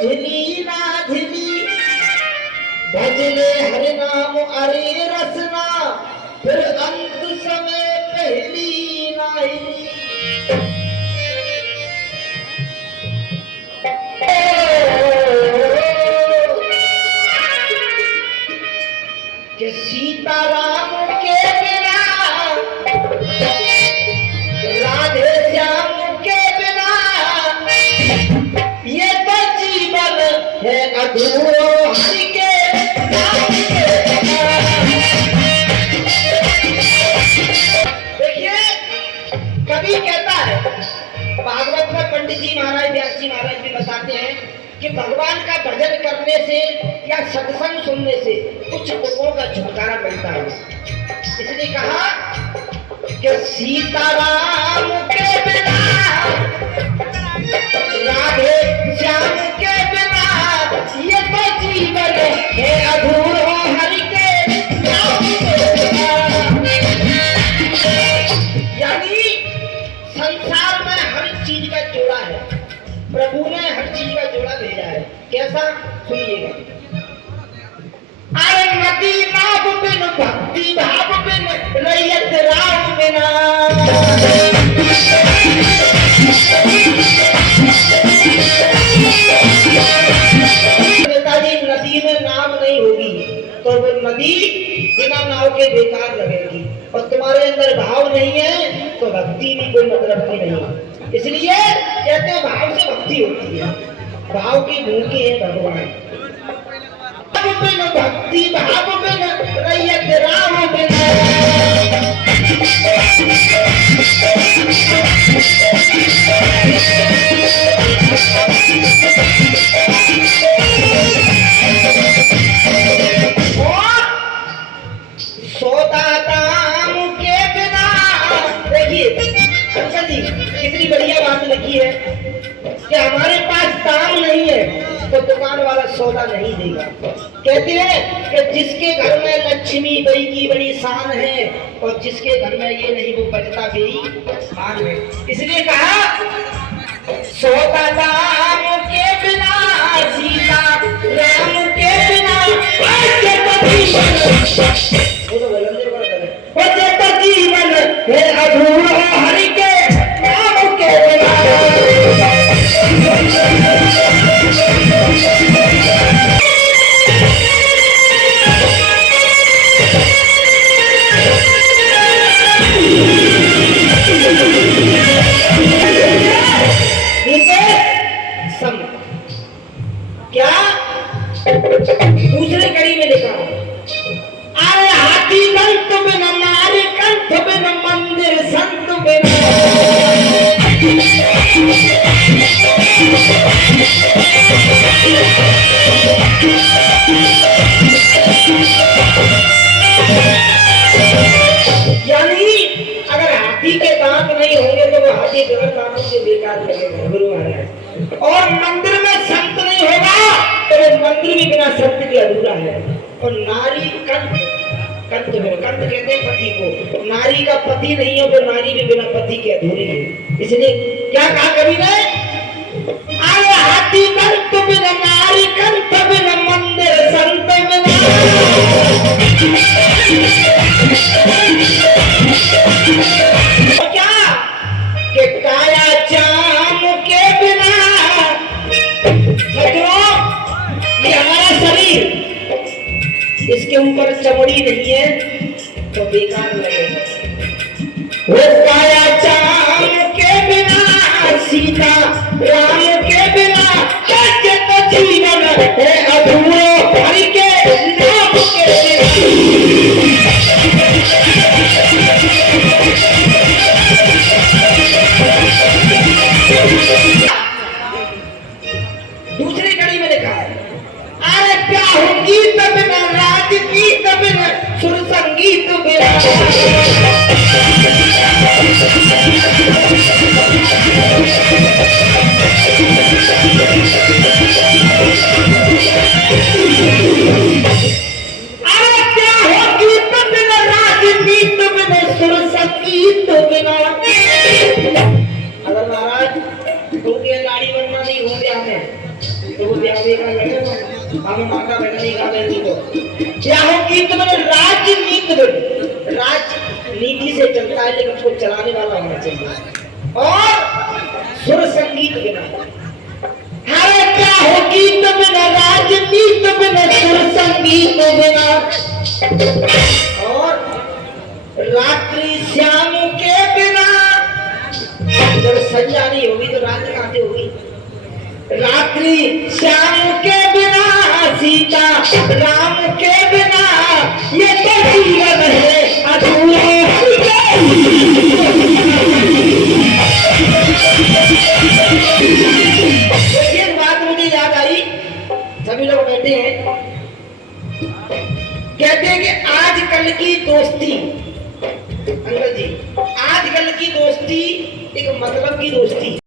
झिली ना झिली, भजले हरि नाम अरे रसना, फिर अंत समय पहली नाही। कि सीताराम के बिना, राधे श्याम के बिना, ये तो जीवन है अधूरा हरि के नाम के बिना। देखिए कवि कहता है, भागवत में पंडित जी महाराज व्यास जी महाराज भी बताते हैं कि भगवान का भजन करने से या सत्संग सुनने से कुछ लोगों का छुटकारा मिलता है। इसलिए कहा कि सीताराम के बिना, राधे श्याम के बिना, ये तो जीवन है अधूरा हरि के नाम के बिना। यानी संसार में हर चीज का जोड़ा है, प्रभु ने हर चीज का जोड़ा भेजा है। कैसा? सुनिएगा। अरे नदी नाव बिन भक्ति भाव बिन, रैयत राम बिना। नेताजी नदी में नाव नहीं होगी तो वो नदी बिना नाव के बेकार लगेगी, और तुम्हारे अंदर भाव नहीं है तो भक्ति भी कोई मतलब की नहीं। इसलिए कहते हैं भाव से भक्ति होती है, भाव की भूखी है भगवान। भक्ति भाव बिन, रैयत राम बिना। सोता दाम के बिना। देखिए अंकल जी कितनी बढ़िया बात लिखी है कि हमारे पास दाम नहीं है तो दुकान वाला सौदा नहीं देगा। कहते हैं कि जिसके घर में लक्ष्मी बई की बड़ी शान है, और जिसके घर में ये नहीं वो बचता बेईमान है। इसलिए कहा सौदा दाम के बिना, सीता राम के बिना, जीवन है अधूरा हरि के नाम के बिना। क्या दूसरे कड़ी में लिखा, अरे हाथी कंठ बिना, नारी कंठ बिना, मंदिर संत बिना। यानी अगर हाथी के दांत नहीं होंगे तो वो हाथी बिना दांतों से बेकार लगेगा गुरु महाराज, और मंदिर में संत नहीं होगा तो वो मंदिर भी बिना संत के अधूरा है। और नारी कंठ, कंठ कहते हैं पति को, नारी का पति नहीं है तो नारी भी बिना पति के अधूरी है। इसलिए क्या कहा कवि ने, अरे हाथी कंठ बिना, नारी कंठ बिना, मंदिर संत बिना। क्या कि काया चाम के बिना, ये हमारा शरीर, इसके ऊपर चमड़ी नहीं है तो बेकार लगेगा। वो काया चाम के बिना, सीता राम के बिना, तो जीवन है अधूरा हरि के नाम के बिना। दूसरी कड़ी में लिखा है, अरे क्या होगी तब बिना, राजगीत बिना, सुर संगीत बिना। अरे क्या होगी तब बिना, राजगीत बिना, सुर संगीत बिना। अगर महाराज तुमके गाड़ी बनना नहीं हो गया है तो वो ब्याह भी का लगे हम माता बहनी का नहीं तो ब्याह की तो राजनीति राजनीति से चलता है, लेकिन उसको चलाने वाला होना चाहिए। और सुर संगीत बिना हरे क्या हो गीत बिना, राजनीति बिना, सुर संगीत बिना, और रात्रि श्याम के बिना जब संध्या नहीं होगी तो रात कहाँ से होगी। रात्रि श्याम के बिना, सीता राम के बिना, ये तो जीवन है अधूरा। एक बात मुझे याद आई, सभी लोग बैठे हैं, कहते हैं कि आजकल की दोस्ती, अंकल जी, आजकल की दोस्ती एक मतलब की दोस्ती।